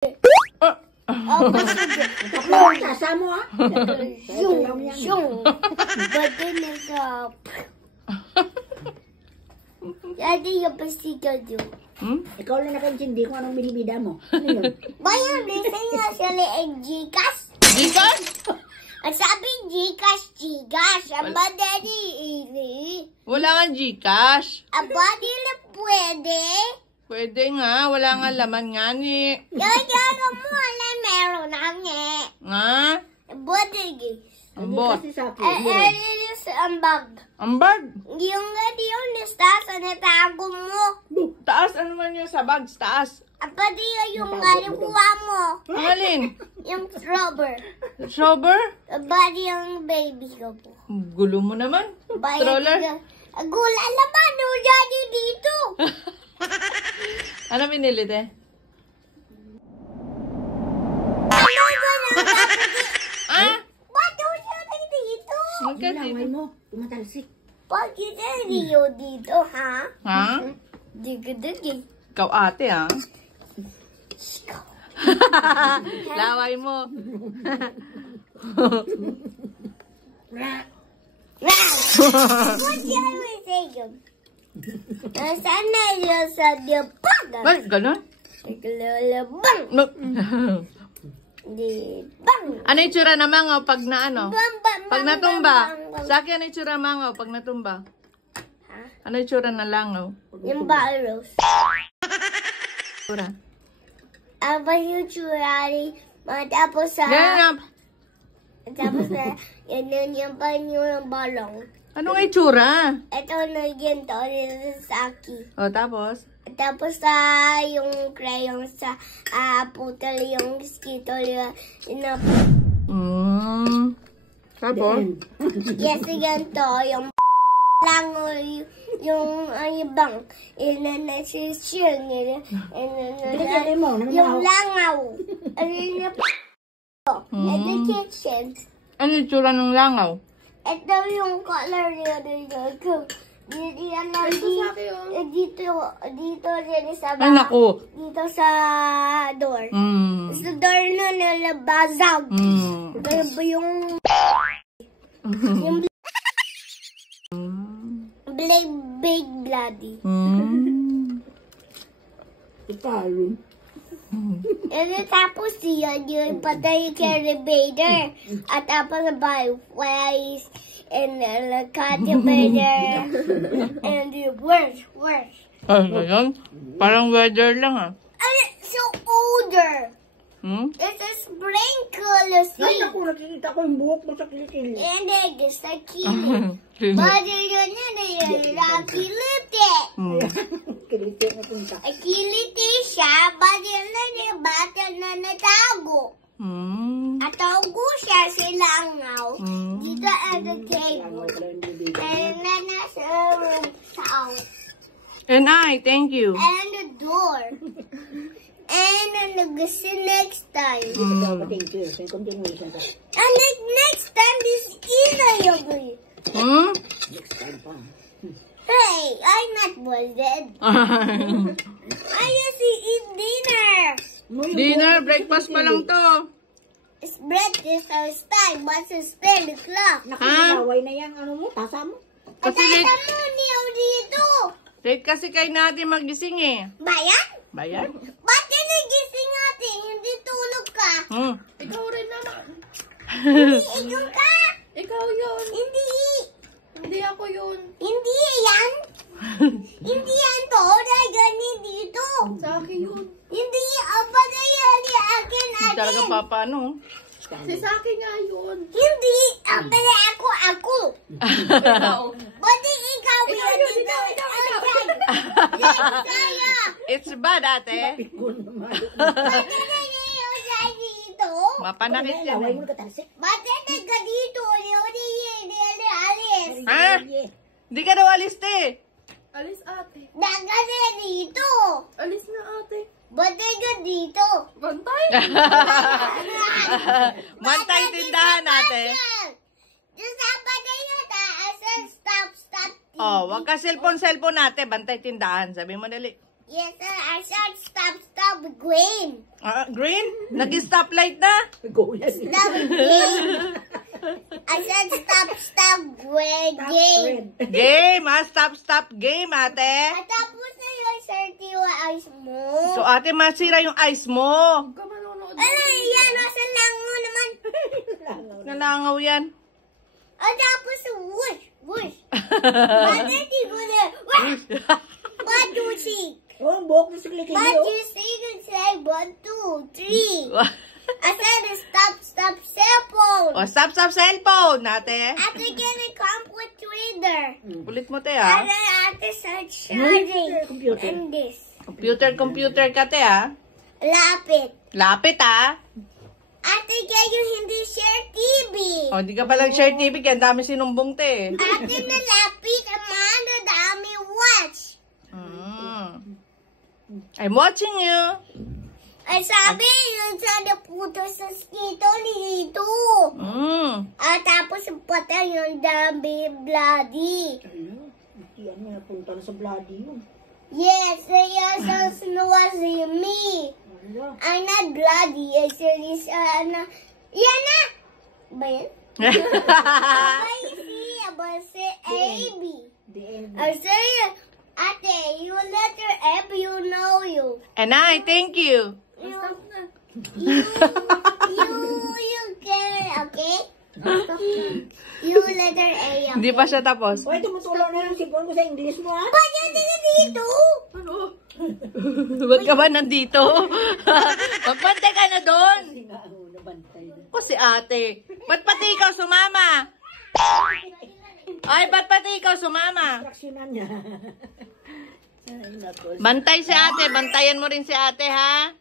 Oh, sasamo ah. Yung. Bati na sa... Daddy, yung pasigaw yun. Ikaw lang nakaintindi kung anong binibida mo. Ano yun? Bayan, bisa nga sila ang Gcash. Gcash? Ang sabi Gcash. Ang ba, Daddy, ini? Wala nga Gcash. Ang ba, nila pwede? Pwede nga, wala nga laman nga ni. Yung mo, alam, meron na nga. Nga? Pwede, guys. Hindi Ambot. kasi sa akin. Ang bag. Ang bag. Yung gadi yung listas na natago mo. Taas, ano man yung sa bags, taas. Pati yung kalikuha mo. Ang alin? Yung rubber. Shower? Pati yung baby ko po. Gulo mo naman. Stroller? Gula naman, no, daddy dito. Ano binili, te? Ano ba na Ah? ba't daw siya dito? Laway mo. Tumatalsik. Bakit Rio dito, ha? Ha? Digi. Ikaw ate, ha? Laway mo. What shall we say yun? Sana yun sa dipag. Ay, ganun? Naglalabang. Dibang. Ano yung tsura na mangaw pag na ano? Pag natumba. Bang. Sa akin ano yung tsura mangaw pag natumba? Ano yung tsura na langaw? Yung baros. Tsura. Aba yung churari. Matapos sa... Ganyan. Tapos na, yan yung panyo ng balong. Ano nga yung tsura? Ito na yun to, sa aki. O, tapos? Tapos sa yung crayon sa putal yung skitol yung Tapos? yes, ganito, yung lango yung ibang inanasisyon yung langaw at the kitchen. Ano yung tsura ng langaw? Ito yung color ko. Dito rin sa Ay, naku. dito sa door. Mm. Sa door na nalabazag. Kaya ba yung big bloody. Ipalo. And tapos yun, yung patay kay Vader. At tapos by ways and Kati Vader. And the worst. Ay, ganyan? Parang weather lang, ha? So older. It's a sprinkle, Ay, see? naku, nakikita ko yung buhok mo sa kilikili. And it's a kili. But yun kiliti. Kiliti na punta. Kiliti siya, but yun yung bata na natago. At tago siya silangaw. Dito at the table. And then nasa room house. And thank you. And the door. And then next time. Thank you. Sa continuation ka. And then next time is Ina Yogi. Next time pa. Hey, I'm not bothered. I just eat dinner. Dinner, breakfast pa lang to. It's breakfast house time. What's the 10 o'clock? Nakakilaway na yan, ano mo, tasa mo. At Kasi late, mo niyo dito. late kasi kayo natin magising, eh. Bayan? Bayan? Ba't nagising natin? Hindi tulog ka. Ikaw rin naman. Hindi ikaw ka. Ikaw yun. Hindi. Hindi ako yun. Hindi yan. Hindi yan to. Dahil dito. Sa akin yun. Hindi. Apa na yan. Akin. Hindi talaga papano. Si sa akin nga yun. Hindi. Apa na ako. Ba't ikaw yan? Ikaw. Saya. It's bad, ate. Ba't nagayon sa dito? Mapanakit yan, Laway eh. mo katalsik. Ba't naga dito? Alis. Ha? Di ka daw alis, te. Alis ate. Naga dito. Alis na ate. Ba't naga dito? Bantay. Bantay tindahan, ate. Sasama na yun. Stop. Oh, wag ka cellphone, ate. Bantay tindahan. Sabi mo dali. Yes, sir. I said stop green. Green? Nag-stoplight na? Go yan. Stop green. I said stop green. Game. Game, Stop game, ate. At tapos na yung sirty yung eyes mo. So, ate, masira yung eyes mo. Huwag ka manonood. Ano yan? Nasa lango naman. Nalangaw yan. At tapos whoosh. Bakit di ko na? What do you see? Oh, ang buhok na sa What kilikili. do you see? You say 1, 2, 3. I said stop cell phone. O, stop cellphone, ate. Ate, can I come with reader? Kulit mo, te, ah. Ate said charging. Computer. And this. Computer ka, te, ah. Lapit. Lapit, ah. Ate, kaya yung hindi share TV. O, di ka palang share TV, kaya ang dami sinumbong, te. Ate, nalapit. Amanda, dami watch. I'm watching you. Ay, sabi, yung sa naputo sa skito nito. Tapos patay yung dami bloody. Yan nga, punta na sa bloody yun. Yes, yes, was me. I'm not bloody. It's yan na. Ba yan? Ba si AB. The end. I say, ate, you letter F, you know you. And I thank you. Stop na. You can, okay? You letter A, okay? Hindi pa siya tapos. Hoy, tumutulong na yung sipon ko sa English mo, ha? Ba't yan dito? Ano? Ba't ka ba nandito? Magpantay ka na doon. Hindi nga ako nabantay. Ako si ate. Ba't pati ikaw sumama? Ay, ba't pati ikaw sumama? Traksyonan niya. Ay, nako. Bantay si ate. Bantayan mo rin si ate, ha?